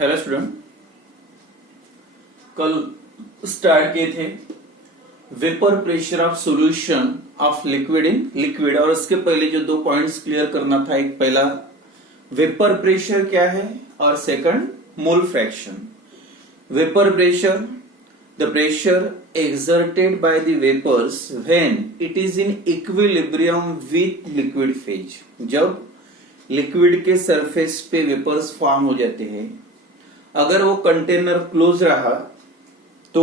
Hello student, कल start किए थे vapour pressure of solution of liquid in liquid, और उसके पहले जो दो पॉइंट्स क्लियर करना था, एक पहला वेपर प्रेशर क्या है और second mole fraction. Vapour pressure, the pressure exerted by the vapors when it is in equilibrium with liquid phase। जब लिक्विड के सरफेस पे वेपर्स फॉर्म हो जाते हैं, अगर वो कंटेनर क्लोज रहा तो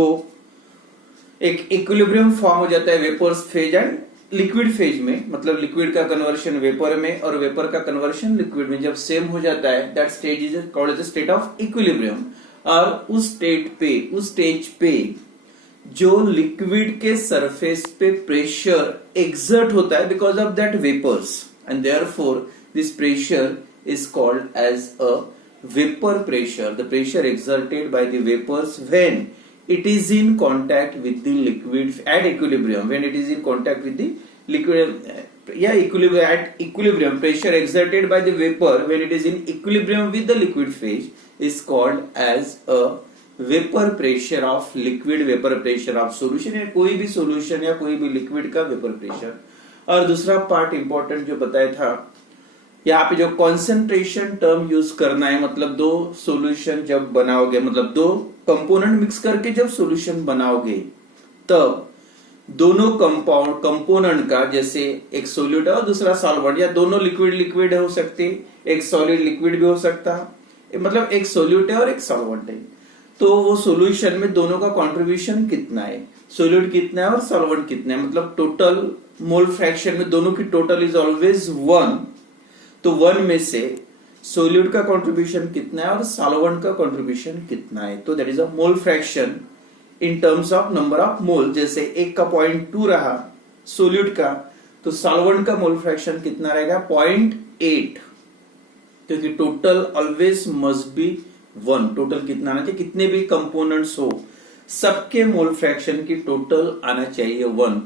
एक इक्विलिब्रियम फॉर्म हो जाता है vapours phase and liquid phase में, मतलब लिक्विड का कन्वर्शन वेपर में और वेपर का कन्वर्शन लिक्विड में जब सेम हो जाता है, that stage is called as state of equilibrium. और उस स्टेज पे जो लिक्विड के सरफेस पे प्रेशर एक्सर्ट होता है because of that vapours, and therefore this pressure is called as a vapor pressure, the pressure exerted by the vapors when it is in contact with the liquid at equilibrium, when it is in contact with the liquid at equilibrium, pressure exerted by the vapor when it is in equilibrium with the liquid phase is called as a vapor pressure of liquid, vapor pressure of solution, या कोई भी solution या कोई भी liquid का vapor pressure। और दूसरा part important जो बताया था, यहाँ पे जो कॉन्सेंट्रेशन टर्म यूज करना है, मतलब दो सॉल्यूशन जब बनाओगे, मतलब दो कंपोनेंट मिक्स करके जब सॉल्यूशन बनाओगे, तब दोनों कंपोनेंट का, जैसे एक सॉल्यूट है और दूसरा सॉल्वेंट, या दोनों लिक्विड हो सकते, एक सॉलिड लिक्विड भी हो सकता, मतलब एक सॉल्यूट है और एक सॉल्वेंट है, तो वो सॉल्यूशन में दोनों का कंट्रीब्यूशन कितना है, सॉल्यूट कितना है और सॉल्वेंट कितना है, मतलब टोटल मोल फ्रैक्शन में दोनों की टोटल इज ऑलवेज 1। तो 1 में से सोल्यूट का कंट्रीब्यूशन कितना है और सॉल्वेंट का कंट्रीब्यूशन कितना है, तो that is a mole fraction in terms of number of mole. जैसे 1 का 0.2 रहा सोल्यूट का, तो सॉल्वेंट का मोल फ्रैक्शन कितना रहेगा 0.8, क्योंकि total always must be 1। Total कितना आना चाहिए, कितने भी कंपोनेंट्स हो सबके मोल फ्रैक्शन की टोटल आना चाहिए 1।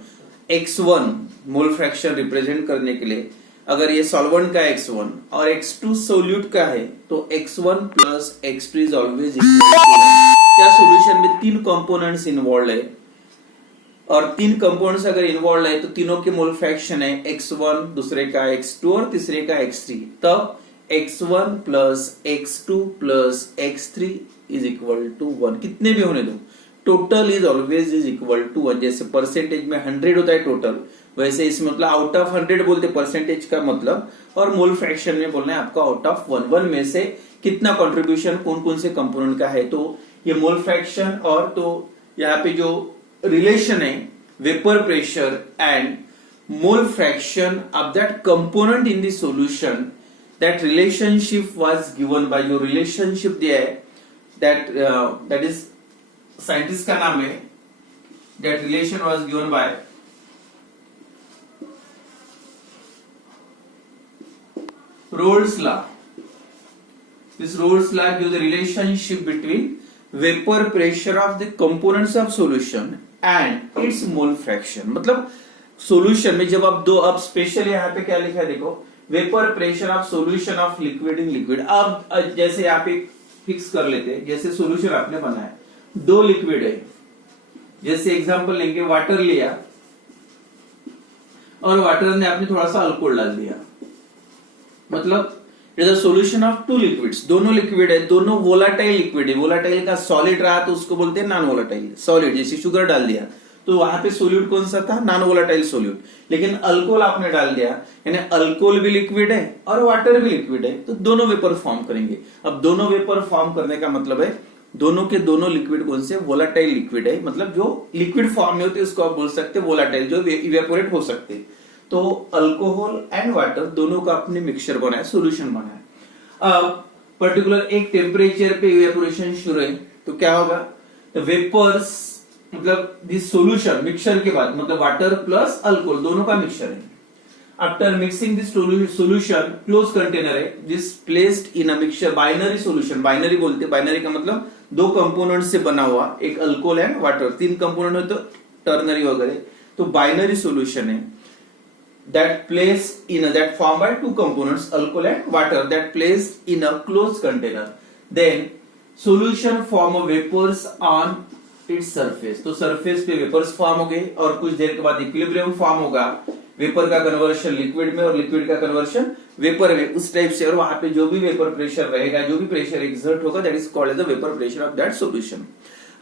x1 मोल फ्रैक्शन रिप्रेजेंट करने के लिए, अगर ये सॉल्वेंट का x1 और x2 सोल्यूट का है, तो x1 plus x2 is always equal to 1। क्या सॉल्यूशन में 3 कंपोनेंट्स इन्वॉल्व है, और 3 कंपोनेंट्स अगर इन्वॉल्व है तो तीनों के मोल फ्रैक्शन है x1, दूसरे का x2 और तीसरे का x3, तब x1 plus x2 plus x3 is equal to 1। कितने भी होने दो, total is always is equal to 1। जैसे परसेंटेज में 100 होता है टोटल, वैसे इसमें मतलब आउट ऑफ 100 बोलते परसेंटेज का मतलब, और मोल फ्रैक्शन में बोलना है आपका आउट ऑफ 1 में से कितना कंट्रीब्यूशन कौन कौन से कंपोनेंट का है। तो ये मोल फ्रैक्शन, और तो यहाँ पे जो रिलेशन है vapour pressure and mole fraction of that component in the solution, that relationship was given by, जो रिलेशनशिप दिया है दैट इज, साइंटिस्ट का नाम है, that relation was given by Rolle's law. This Rolle's law gives the relationship between vapor pressure of the components of solution and its mole fraction। मतलब solution में जब आप अब स्पेशल यहाँ पे क्या लिखा है देखो, vapour pressure of solution of liquid in liquid. अब जैसे यहाँ पे फिक्स कर लेते हैं, जैसे सोल्यूशन आपने बनाया, 2 लिक्विड है, जैसे एग्जांपल लेंगे, वाटर लिया और वाटर ने आपने थोड़ा सा अल्कोहल डाल दिया, मतलब it is a solution of 2 liquids. दोनों लिक्विड है, दोनों वोलाटाइल लिक्विड है। वोलाटाइल का सॉलिड रहा तो उसको बोलते हैं नॉन वोलाटाइल सॉलिड। जैसे शुगर डाल दिया तो वहां पे सोल्यूट कौन सा था, नॉन वोलाटाइल सोल्यूट। लेकिन अल्कोहल आपने डाल दिया, यानी अल्कोहल भी लिक्विड है और वाटर भी लिक्विड है, तो दोनों वेपर फॉर्म करेंगे। अब दोनों वेपर फॉर्म करने का मतलब है दोनों के दोनों लिक्विड कौन से, वोलाटाइल लिक्विड है, मतलब जो लिक्विड फॉर्म में होते हैं उसको आप बोल सकते हैं वोलाटाइल, जो इवेपोरेट हो सकते हैं। तो अल्कोहल एंड वाटर दोनों का अपने मिक्सचर बनाया, सॉल्यूशन बनाया। अब पर्टिकुलर एक टेम्परेचर पे इवेपोरेशन शुरू है, तो क्या होगा, वेपर्स, मतलब दिस सॉल्यूशन मिक्सचर के बाद, मतलब वाटर प्लस अल्कोहल दोनों का मिक्सचर है। After mixing this solution, close container है, this placed in a mixture, binary solution, binary बोलते हैं, बाइनरी का मतलब 2 कंपोनेंट से बना हुआ, एक अल्कोहल एंड वाटर, 3 कंपोनेंट हो तो टर्नरी वगैरह, तो बाइनरी सॉल्यूशन है that placed in a, that formed by 2 components, alcohol and water, that placed in a closed container. Then solution form of vapours on its surface, तो surface पे vapours form हो गए और कुछ देर के बाद इक्विलिब्रियम फॉर्म होगा, वेपर का कन्वर्शन लिक्विड में और लिक्विड का कन्वर्शन वेपर में, उस टाइप से, और वहां पे जो भी वेपर प्रेशर रहेगा, जो भी प्रेशर एक्सर्ट होगा, that is called as the vapour pressure of that solution.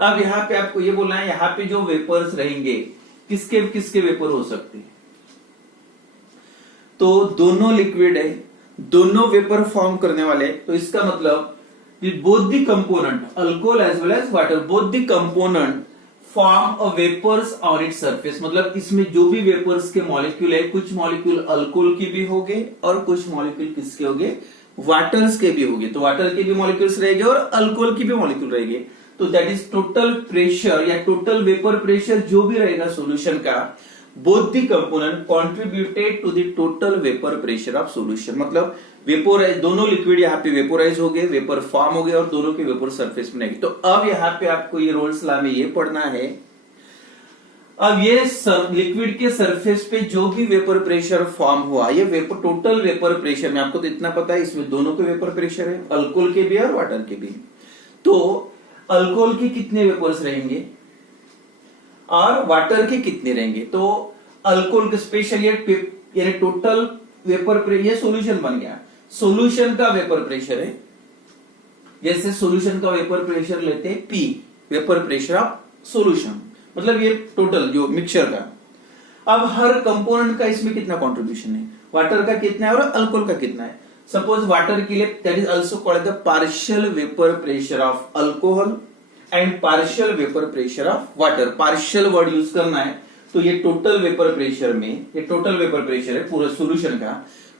अब यहाँ पे आपको ये बोलना है, यहाँ पे जो वेपर्स रहेंगे किसके किसके वेपर हो सकते हैं, तो दोनों लिक्विड है, दोनों वेपर फॉर्म करने वाले, तो इसका मतलब both the component alcohol as well as water, both the component form a vapours on it surface, मतलब इसमें जो भी वेपर्स के मॉलिक्यूल है, कुछ मॉलिक्यूल अल्कोहल की भी होंगे और कुछ मॉलिक्यूल किसके होंगे, वाटर्स के भी होंगे, तो वाटर के भी मॉलिक्यूल्स रहेंगे और अल्कोहल की भी मॉलिक्यूल रहेंगे, तो दैट इज टोटल प्रेशर या टोटल वेपर प्रेशर जो भी रहेगा सॉल्यूशन का, both the component contributed to the total vapour pressure of solution, मतलब वेपोराइज, दोनों लिक्विड यहाँ पे वेपोराइज हो गए, वेपर फॉर्म हो गए और दोनों के वेपर सरफेस में आएगी। तो अब यहाँ पे आपको ये रोल्स लॉ में ये पढ़ना है, अब ये लिक्विड के सरफेस पे जो भी वेपर प्रेशर फॉर्म हुआ, ये वेपर टोटल वेपर प्रेशर में, आपको तो इतना पता है इसमें दोनों के वेपर प्रेशर है, अल्कोहल के भी और वाटर के भी, तो अल्कोहल के कितने वेपर्स रहेंगे और वाटर के कितने रहेंगे, तो अल्कोहल के स्पेशल ये टोटल वेपर प्रेशर, ये सॉल्यूशन बन गया, सॉल्यूशन का वेपर प्रेशर है, जैसे सॉल्यूशन का वेपर प्रेशर लेते हैं P, vapour pressure of solution, मतलब ये टोटल जो मिक्सचर का। अब हर कंपोनेंट का इसमें कितना कंट्रीब्यूशन है, वाटर का कितना है और अल्कोहल का कितना है, सपोज वाटर के लिए that is also called the partial vapour pressure of alcohol and partial vapour pressure of water, partial word use करना है, तो ये टोटल वेपर प्रेशर में, ये टोटल वेपर प्रेशर है पूरे सॉल्यूशन का,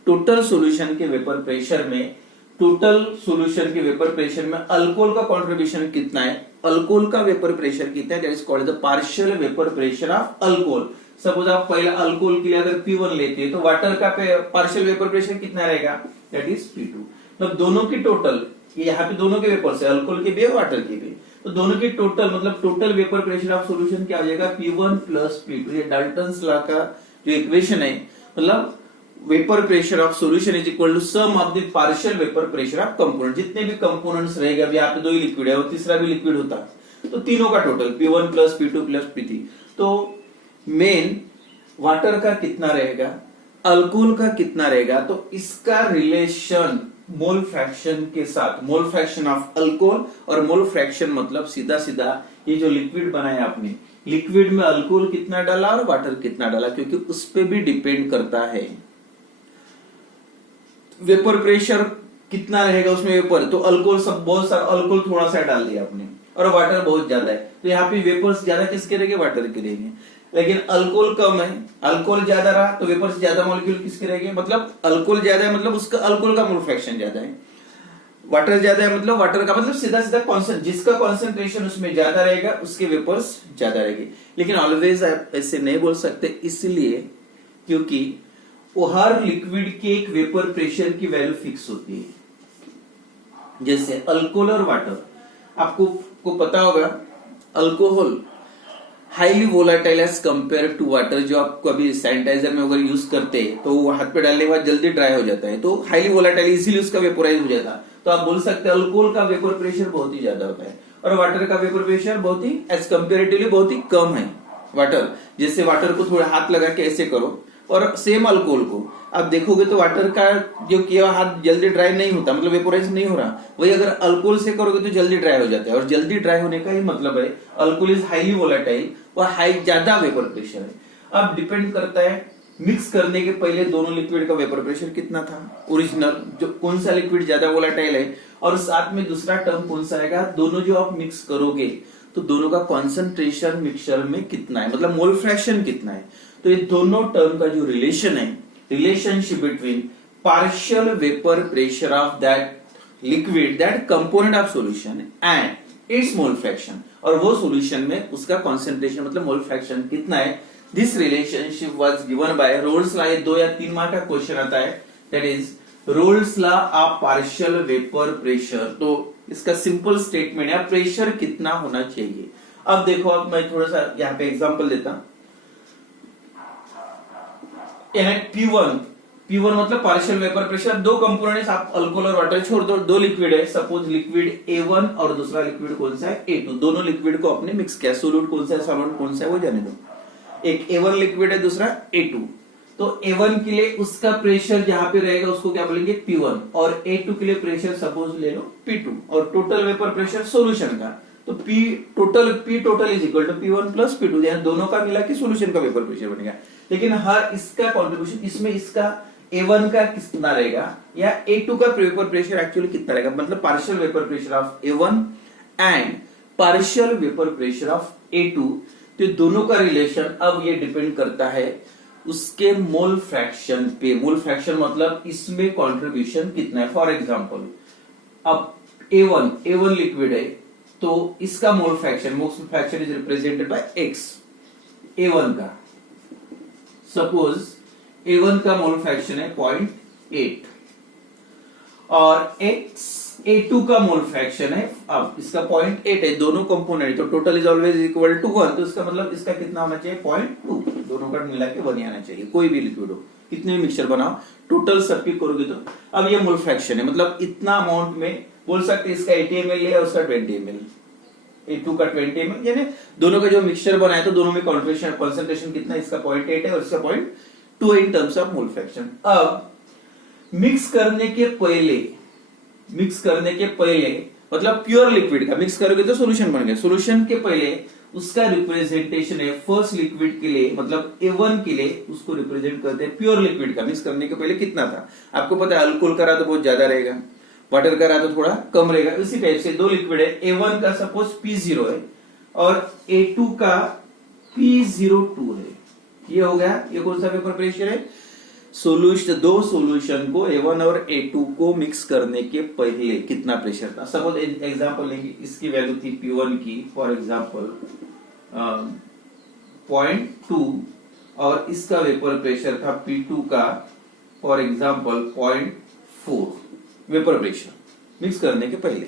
टोटल सॉल्यूशन के वेपर प्रेशर में, टोटल सॉल्यूशन के वेपर प्रेशर में अल्कोहल का कंट्रीब्यूशन कितना है, अल्कोहल का वेपर प्रेशर कितना है, that is called the partial vapour pressure of alcohol. Suppose आप पहला अल्कोहल के लिए अगर P1 लेते हैं तो वाटर का पार्शियल वेपर प्रेशर कितना रहेगा, दैट इज P2, मतलब दोनों की टोटल, यहाँ पे दोनों के वेपर से, अल्कोहल के भी और वाटर के भी, तो दोनों की टोटल मतलब total vapour pressure of solution क्या हो जाएगा, P1 प्लस P2, ये डाल्टन्स लॉ का जो इक्वेशन है, मतलब vapour pressure of solution is equal to sum of the partial vapour pressure of component, जितने भी कंपोनेंट्स रहेगा, अभी यहाँ पे दो ही लिक्विड है और तीसरा भी लिक्विड होता, तो तीनों का total P1 plus P2 plus P3, तो मेन वाटर का कितना रहेगा, अल्कोहल का कितना रहेगा, तो इसका रिलेशन मोल फ्रैक्शन के साथ, मोल फ्रैक्शन ऑफ अल्कोहल, और मोल फ्रैक्शन मतलब सीधा सीधा ये जो लिक्विड बनाया आपने, लिक्विड में अल्कोहल कितना डाला और वाटर कितना डाला, क्योंकि उस पे भी डिपेंड करता है वेपर प्रेशर कितना रहेगा उसमें वेपर, तो अल्कोहल सब बहुत सारा, अल्कोहल थोड़ा सा डाल दिया आपने और वाटर बहुत ज्यादा है, तो यहाँ पे वेपर्स ज्यादा किसके रहेंगे, वाटर के रहेंगे, लेकिन अल्कोहल कम है, अल्कोहल ज्यादा रहा तो वेपर से ज्यादा मॉलिक्यूल किसके रहेंगे, मतलब अल्कोहल ज्यादा है मतलब उसका अल्कोहल का मोल फ्रैक्शन ज्यादा है, वाटर ज्यादा है मतलब वाटर का, मतलब सीधा सीधा कॉन्सेंट्रेशन, जिसका कॉन्सेंट्रेशन उसमें ज्यादा रहेगा उसके वेपर्स ज्यादा रहेंगे, लेकिन ऑलवेज आप ऐसे नहीं बोल सकते, इसलिए क्योंकि वो हर लिक्विड के एक वेपर प्रेशर की वैल्यू फिक्स होती है, जैसे अल्कोहल और वाटर, आपको पता होगा alcohol highly volatile as compare to water, जो आप कभी सैनिटाइजर में अगर यूज करते हैं तो वो हाथ पे डालने के बाद जल्दी ड्राई हो जाता है, तो हाईली वोलाटाइल इसीलिए उसका वेपोराइज हो जाता है, तो आप बोल सकते हैं अल्कोहल का वेपर प्रेशर बहुत ही ज्यादा होता है और वाटर का वेपर प्रेशर बहुत ही एज कंपेरेटिवली बहुत ही कम है। वाटर, जैसे वाटर को थोड़ा हाथ लगा के ऐसे करो और सेम अल्कोहल को आप देखोगे तो वाटर का जो किया हाथ जल्दी ड्राई नहीं होता, मतलब वेपोराइज नहीं हो रहा, वही अगर अल्कोहल से करोगे तो जल्दी ड्राई हो जाता है, और जल्दी ड्राई होने का ही मतलब है अल्कोहल इज हाईली वोलेटाइल और हाई ज्यादा वेपर प्रेशर है। अब डिपेंड करता है मिक्स करने के पहले दोनों लिक्विड का वेपर प्रेशर कितना था, ओरिजिनल जो कौन सा लिक्विड ज्यादा वोलेटाइल है, और साथ में दूसरा टर्म कौन सा आएगा, दोनों जो आप मिक्स करोगे तो दोनों का कॉन्सेंट्रेशन मिक्सचर में कितना है, मतलब मोल फ्रैक्शन कितना है, तो ये दोनों टर्म का जो रिलेशन है, relationship between partial vapour pressure of that liquid, that component of solution and its mole fraction, और वो सॉल्यूशन में उसका कॉन्सेंट्रेशन मतलब मोल फ्रैक्शन कितना है, this relationship was given by roles law. 2 या 3 मार्क का क्वेश्चन आता है, that is Raoult's law of partial vapour pressure. तो इसका सिंपल स्टेटमेंट है प्रेशर कितना होना चाहिए। अब देखो, अब मैं थोड़ा सा यहाँ पे एग्जांपल देता हूं। P1 P1 मतलब पार्शियल वेपर प्रेशर। दो कंपोनेंट्स, आप अल्कोहल और वाटर छोड़ दो, दो लिक्विड है, सपोज लिक्विड A1 और दूसरा लिक्विड कौन सा है A2। दोनों लिक्विड को आपने मिक्स किया, सोल्यूट कौन सा है सॉल्वेंट कौन सा है वो जाने दो। एक A1 लिक्विड है, दूसरा A2। तो A1 के लिए उसका प्रेशर जहां पे रहेगा उसको क्या बोलेंगे P1, और A2 के लिए प्रेशर सपोज ले लो P2, और टोटल वेपर प्रेशर सॉल्यूशन का तो P total is equal to P1 plus P2, यानी दोनों का मिला के सॉल्यूशन का वेपर प्रेशर बनेगा। लेकिन हर इसका कॉन्ट्रीब्यूशन, इसमें इसका A1 का कितना रहेगा या A2 का वेपर प्रेशर एक्चुअली कितना रहेगा, मतलब partial vapour pressure of A1 and partial vapour pressure of A2। तो दोनों का रिलेशन अब ये डिपेंड करता है उसके मोल फ्रैक्शन पे। मोल फ्रैक्शन मतलब इसमें कंट्रीब्यूशन कितना है। फॉर एग्जांपल अब A1 लिक्विड है तो इसका mole fraction is represented by X A1 का। सपोज A1 का मोल फ्रैक्शन है 0.8 और X A2 का मोल फ्रैक्शन है, अब इसका 0.8 है, दोनों कंपोनेंट, तो total is always equal to 1, तो इसका मतलब इसका कितना होना चाहिए 0.2, दोनों का मिला के 1 आना चाहिए। कोई भी लिक्विड हो, कितने भी मिक्सचर बनाओ, टोटल सबकी करोगे तो अब ये मोल फ्रैक्शन है, मतलब इतना अमाउंट में बोल सकते इसका 80 ml है और उसका 20 ml, A2 का 20 ml, यानी दोनों का जो मिक्सचर बनाया तो दोनों में कॉन्सेंट्रेशन कितना, इसका 0.8 है और इसका 0.2 in terms of mole fraction. अब मिक्स करने के पहले मतलब प्योर लिक्विड का मिक्स करोगे तो सॉल्यूशन बन गया। सॉल्यूशन के पहले उसका रिप्रेजेंटेशन है फर्स्ट लिक्विड के लिए, मतलब A1 के लिए उसको रिप्रेजेंट करते हैं प्योर लिक्विड का। मिक्स करने के पहले कितना था आपको पता है, अल्कोहल का रहा तो बहुत ज्यादा रहेगा, वाटर का रहा तो थोड़ा कम रहेगा। इसी टाइप से दो लिक्विड है, A1 का सपोज P0 है और A2 का P02 है, ये हो गया। ये कौन सा वेपर प्रेशर है, दो सॉल्यूशन को A1 और A2 को मिक्स करने के पहले कितना प्रेशर था। सपोज एग्जांपल लेंगे, इसकी वैल्यू थी P1 की फॉर एग्जांपल 0.2 और इसका वेपर प्रेशर था P2 का for example 0.4 vapour pressure mix करने के पहले।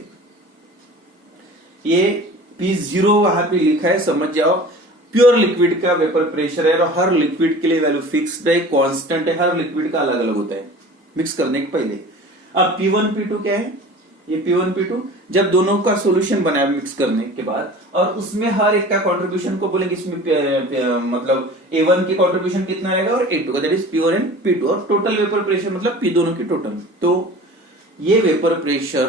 ये P0 वहां पे लिखा है, समझ जाओ, प्योर लिक्विड का वेपर प्रेशर है और हर लिक्विड के लिए वैल्यू फिक्स्ड है, कांस्टेंट है, हर लिक्विड का अलग अलग होता है मिक्स करने के पहले। अब P1 P2 क्या है, ये P1 P2 जब दोनों का सॉल्यूशन बनाया मिक्स करने के बाद, और उसमें हर एक का कंट्रीब्यूशन को बोलेंगे, इसमें मतलब A1 की कंट्रीब्यूशन कितना रहेगा और A2 का, that is P1 and P2, और टोटल वेपर प्रेशर मतलब P दोनों की टोटल। तो ये वेपर प्रेशर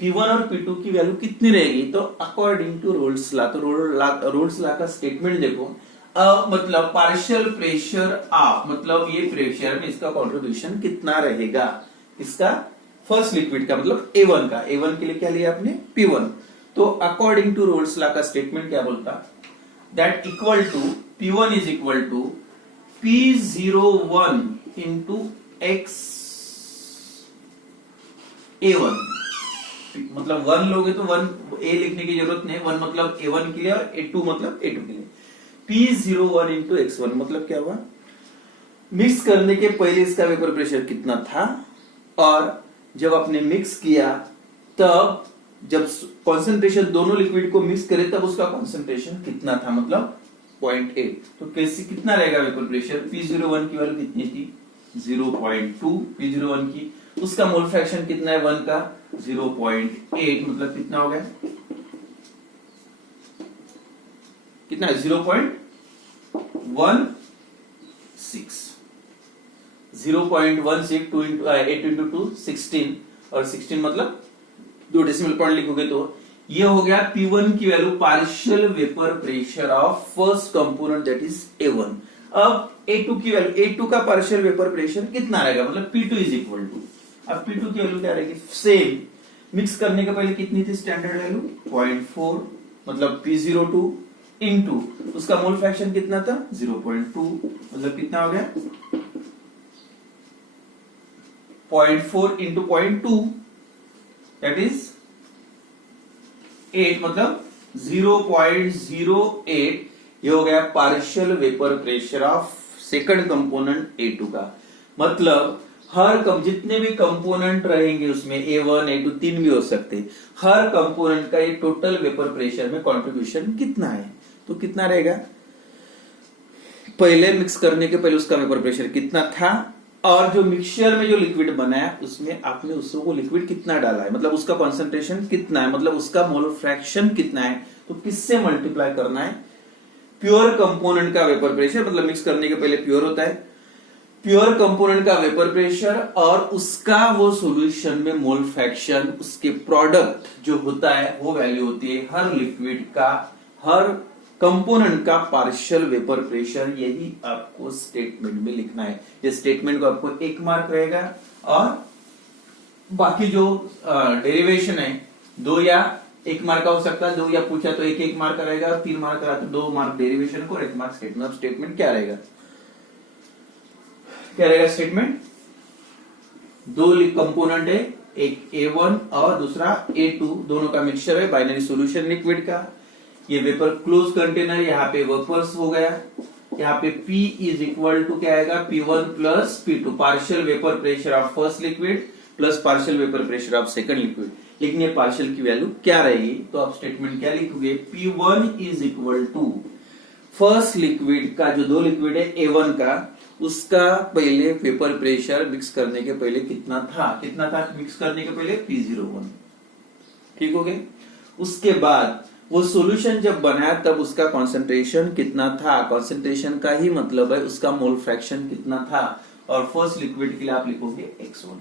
P1 और P2 की वैल्यू कितनी रहेगी, तो अकॉर्डिंग टू रोल्स लॉ, तो रोल्स लॉ का स्टेटमेंट देखो, मतलब पार्शियल प्रेशर ऑफ, मतलब ये प्रेशर में इसका कंट्रीब्यूशन कितना रहेगा, इसका फर्स्ट लिक्विड का मतलब A1 का, A1 के लिए क्या लिया आपने P1, तो अकॉर्डिंग टू रोल्स लॉ का स्टेटमेंट क्या बोलता, that equal to P1 is equal to P01 into X A1, मतलब 1 लोगे तो 1 A लिखने की जरूरत नहीं, 1 मतलब A1 के लिए और A2 मतलब A2 के लिए। P01 इंटू X1 मतलब क्या हुआ, मिक्स करने के पहले इसका वेपर प्रेशर कितना था, और जब आपने मिक्स किया तब जब कॉन्सेंट्रेशन दोनों लिक्विड को मिक्स करे तब उसका कॉन्सेंट्रेशन कितना था, मतलब 0.8। तो कैसे कितना रहेगा वेपर प्रेशर, P01 की वैल्यू कितनी थी 0.2, P01 की, उसका मोल फ्रैक्शन कितना है 1 का 0.8, मतलब कितना हो गया, कितना है 0.16, 0.16, 2 इंटू 8 इंटू 2 16, और 16 मतलब 2 डेसिमल पॉइंट लिखोगे तो ये हो गया P1 की value partial vapour pressure of first component that is A1। अब A2 की वैल्यू, A2 का पार्शियल वेपर प्रेशर कितना रहेगा, मतलब P2 इज इक्वल टू, अब P2 की वैल्यू क्या रहेगी, सेम मिक्स करने के पहले कितनी थी स्टैंडर्ड वैल्यू 0.4, मतलब P02 इंटू उसका मोल फ्रैक्शन कितना था 0.2, मतलब कितना हो गया 0.4 इंटू 0.2 दैट इज 8, मतलब 0.08। ये हो गया partial vapour pressure of second component A2 का। मतलब हर जितने भी कंपोनेंट रहेंगे उसमें A1 A2 तीन भी हो सकते, हर कंपोनेंट का ये टोटल वेपर प्रेशर में कंट्रीब्यूशन कितना है, तो कितना रहेगा, पहले मिक्स करने के पहले उसका वेपर प्रेशर कितना था और जो मिक्सचर में जो लिक्विड बना है उसमें आपने उसको लिक्विड कितना डाला है, मतलब उसका कॉन्सेंट्रेशन कितना है, मतलब उसका मोल फ्रैक्शन कितना है, तो किससे मल्टीप्लाई करना है, प्योर कंपोनेंट का वेपर प्रेशर, मतलब मिक्स करने के पहले प्योर होता है, प्योर कंपोनेंट का वेपर प्रेशर और उसका वो सॉल्यूशन में मोल फ्रैक्शन, उसके प्रोडक्ट जो होता है वो वैल्यू होती है हर लिक्विड का, हर कंपोनेंट का पार्शियल वेपर प्रेशर। यही आपको स्टेटमेंट में लिखना है। ये स्टेटमेंट को आपको 1 मार्क रहेगा और बाकी जो डेरिवेशन है 2 या 1 मार्क का हो सकता है, 2 या पूछा तो 1 मार्क का रहेगा, और 3 मार्क का तो 2 मार्क डेरिवेशन को, 1 मार्क स्टेटमेंट। अब स्टेटमेंट क्या रहेगा, क्या रहेगा स्टेटमेंट, 2 कंपोनेंट है, एक A1 और दूसरा A2, दोनों का मिक्सचर है, बाइनरी सॉल्यूशन लिक्विड का। ये वेपर क्लोज कंटेनर, यहाँ पे वेपर्स हो गया, यहाँ पे P इज इक्वल टू क्या आएगा, P1 plus P2, partial vapour pressure of first liquid plus partial vapour pressure of second liquid. लेकिन ये पार्शियल की वैल्यू क्या रहेगी, तो आप स्टेटमेंट क्या लिखोगे, P1 is equal to first liquid का जो 2 लिक्विड है A1 का, उसका पहले वेपर प्रेशर मिक्स करने के पहले कितना था मिक्स करने के पहले P01, ठीक हो गया। उसके बाद वो सॉल्यूशन जब बनाया तब उसका कॉन्सेंट्रेशन कितना था, कॉन्सेंट्रेशन का ही मतलब है उसका मोल फ्रैक्शन कितना था, और फर्स्ट लिक्विड के लिए आप लिखोगे X1।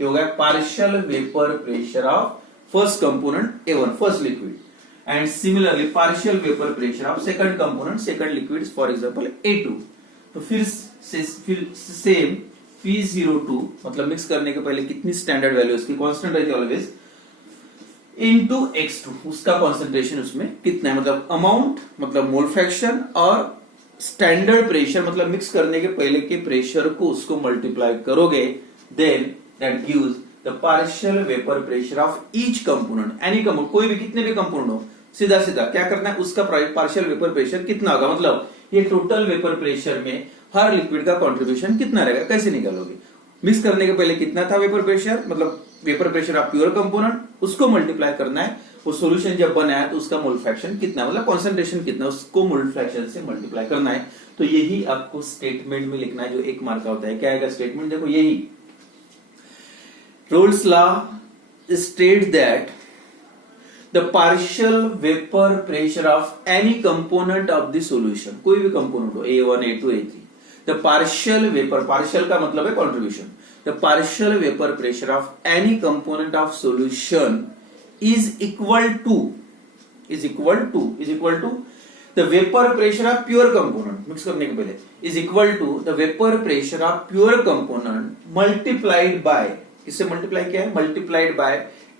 ये हो गया partial vapour pressure of first component A1 first liquid, and similarly partial vapour pressure of second component second liquid, for example A2। तो फिर सेम P02, मतलब मिक्स करने के पहले कितनी स्टैंडर्ड वैल्यू उसकी कांस्टेंट रहती है ऑलवेज, इनटू X2, उसका कॉन्सेंट्रेशन उसमें कितना है, मतलब अमाउंट मतलब मोल फ्रैक्शन, और स्टैंडर्ड प्रेशर मतलब मिक्स करने के पहले के प्रेशर को उसको मल्टीप्लाई करोगे, then that gives the partial vapour pressure of each component, any component, कोई भी कितने भी कंपोनेंट हो, सीधा सीधा क्या करना है, उसका पार्शियल वेपर प्रेशर कितना होगा, मतलब ये टोटल वेपर प्रेशर में हर लिक्विड का कॉन्ट्रीब्यूशन कितना रहेगा, कैसे निकालोगे, मिक्स करने के पहले कितना था वेपर प्रेशर, मतलब vapour pressure of pure component, उसको मल्टीप्लाई करना है, वो सॉल्यूशन जब बनाया तो उसका मोल फ्रैक्शन कितना, मतलब कॉन्सेंट्रेशन कितना, उसको मोल फ्रैक्शन से मल्टीप्लाई करना है। तो यही आपको स्टेटमेंट में लिखना है जो 1 मार्क का होता है। क्या आएगा स्टेटमेंट, देखो यही roles law state that the partial vapour pressure of any component of the solution, कोई भी कंपोनेंट हो A1 A2 A3, the partial vapour, partial का मतलब है contribution, the partial vapor pressure of any component of solution is equal to the vapor pressure of pure component, mix करने के पहले, is equal to the vapor pressure of pure component multiplied by, किससे multiply किया है, multiplied by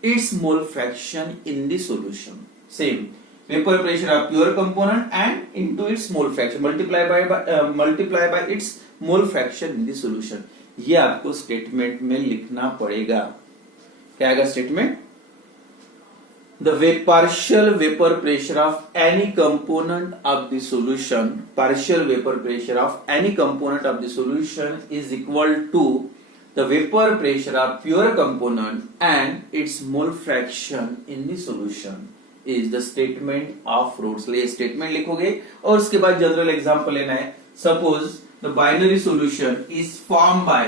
its mole fraction in the solution। same vapor pressure of pure component and into its mole fraction multiply by its mole fraction in the solution। ये आपको statement में लिखना पड़ेगा। क्या आएगा statement, the partial vapour pressure of any component of the solution, partial vapour pressure of any component of the solution is equal to the vapour pressure of pure component and its mole fraction in the solution is the statement of Raoult's. ये स्टेटमेंट लिखोगे और उसके बाद general example लेना है। Suppose the binary solution is formed by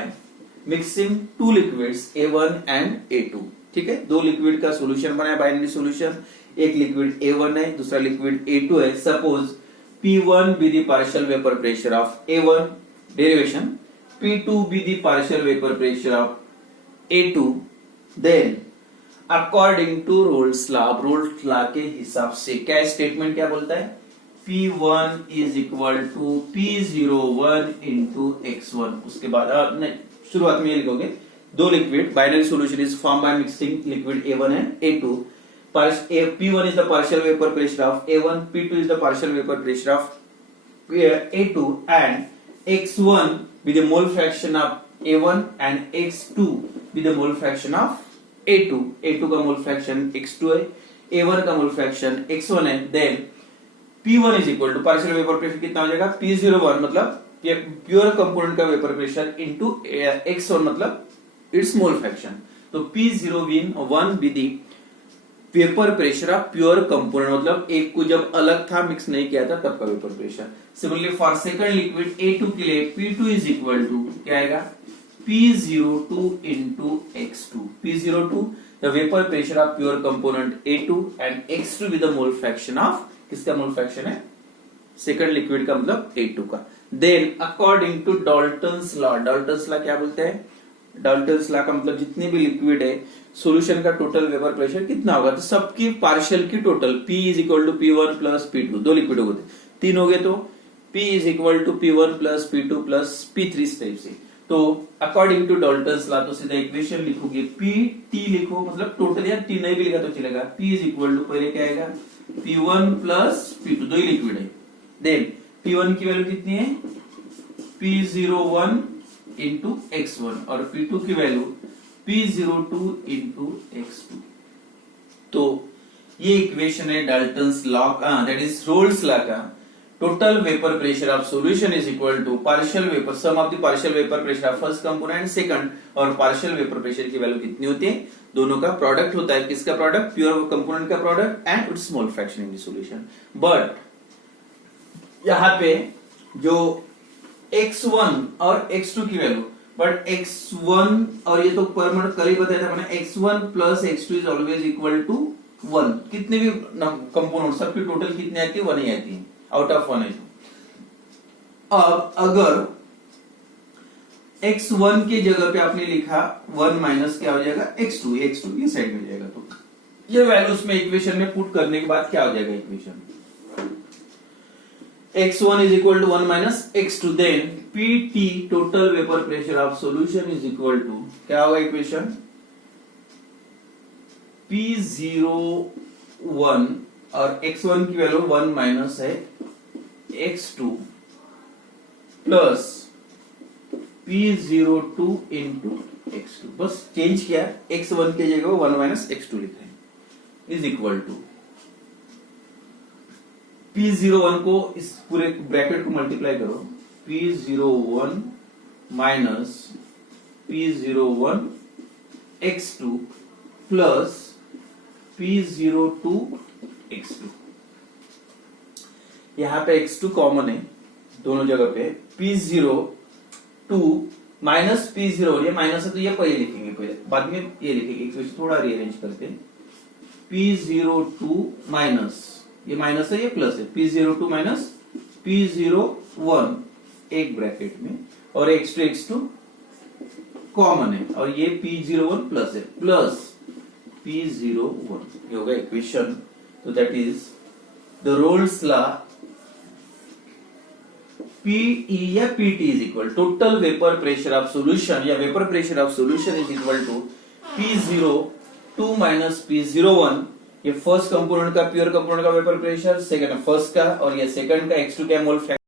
mixing 2 liquids A1 and A2। ठीक है, 2 लिक्विड का सॉल्यूशन बना है बाइनरी सॉल्यूशन, एक लिक्विड A1 है दूसरा लिक्विड A2 है। Suppose P1 be the partial vapor pressure of A1 derivation, P2 be the partial vapor pressure of A2, then according to Rolle's law, Rolle's law के हिसाब से क्या statement क्या बोलता है, P1 is equal to P01 into X1। उसके बाद शुरुआत में ये लिखोगे, 2 liquid binary solution is form by mixing liquid A1 and A2, P1 is the partial vapor pressure of A1, P2 is the partial vapor pressure of A2, and X1 be the mole fraction of A1 and X2 be the mole fraction of A2। A2 का mole fraction X2 है, A1 का मोल fraction X1 है। Then P1 is equal to partial vapour pressure कितना हो जाएगा, P01 मतलब pure component का vapour pressure into X1 मतलब इट्स मोल फ्रैक्शन। तो P01 be the vapour pressure of pure component, मतलब एक को जब अलग था मिक्स नहीं किया था तब का vapour pressure. Similarly for second liquid A2 के लिए P2 इज इक्वल टू क्या आएगा, P02 into X2। P02 the vapor pressure of pure component A2 and X2 with the mole fraction of, किसका मोल फ्रैक्शन है, second liquid का मतलब A2 का। Then according to Dalton's law, Dalton's law क्या बोलते हैं, डाल्टन्स लॉ का मतलब जितने भी लिक्विड है सॉल्यूशन का टोटल वेपर प्रेशर कितना होगा, तो सबकी पार्शियल की total P is equal to P1 plus P2, दो लिक्विड हो गए, तीन हो गए तो P is equal to P1 plus P2 plus P3 इस टाइप से। तो अकॉर्डिंग टू डाल्टन्स लॉ तो सीधा इक्वेशन लिखोगे P लिखो, मतलब टोटल या T नहीं भी लिखा तो चलेगा, P इज इक्वल टू पहले क्या आएगा P1 प्लस P2, दो ही लिक्विड है। देन P1 की वैल्यू कितनी है, P01 इंटू X1 और P2 की वैल्यू P02 इंटू X2। तो ये इक्वेशन है डाल्टन्स लॉ का, दैट इज रोल्स लॉ का। Total vapour pressure of solution is equal to partial vapour sum of the partial vapour pressure of first component second, और partial vapour pressure की value कितनी होती है, दोनों का प्रोडक्ट होता है, किसका प्रोडक्ट, प्योर कंपोनेंट का product and its small fraction in the solution. But यहाँ पे जो X1 और X2 की वैल्यू, बट X1 और ये तो परमानेंट कल ही बताया था मैंने, X1 plus X2 is always equal to 1, कितने भी कंपोनेंट सबकी टोटल कितनी आती है, 1 ही आती है, आउट ऑफ 1 है। अब अगर X1 की जगह पे आपने लिखा 1 माइनस क्या हो जाएगा X2, X2 ये साइड में जाएगा, तो ये वैल्यूज में इक्वेशन में पुट करने के बाद क्या हो जाएगा equation, X1 is equal to 1 minus X2, then PT total vapor pressure of solution is equal to क्या होगा इक्वेशन, P01 और X1 की वैल्यू 1 माइनस है X2 plus P02 into X2, बस चेंज किया, X1 की जगह 1 माइनस X2 लिखा है, इज इक्वल टू P01 को इस पूरे ब्रैकेट को मल्टीप्लाई करो, P01 minus P01 X2 plus P02 X2, यहां पे X2 कॉमन है दोनों जगह पे, P02 माइनस P01, ये माइनस है तो ये पहले लिखेंगे, पहले बाद में ये लिखेंगे, इक्वेशन थोड़ा रीअरेंज करते हैं, P02 माइनस, ये माइनस है ये प्लस है, P02 माइनस P01 एक ब्रैकेट में, और X2 कॉमन है, और ये P01 प्लस है, प्लस P01, ये होगा इक्वेशन। तो that is the Raoult's law, PE या PT is equal total vapour pressure of solution या vapour pressure of solution is equal to P02 minus P01, ये फर्स्ट कंपोनेंट का pure component का vapour pressure, second first का, और ये second का X2 का मोल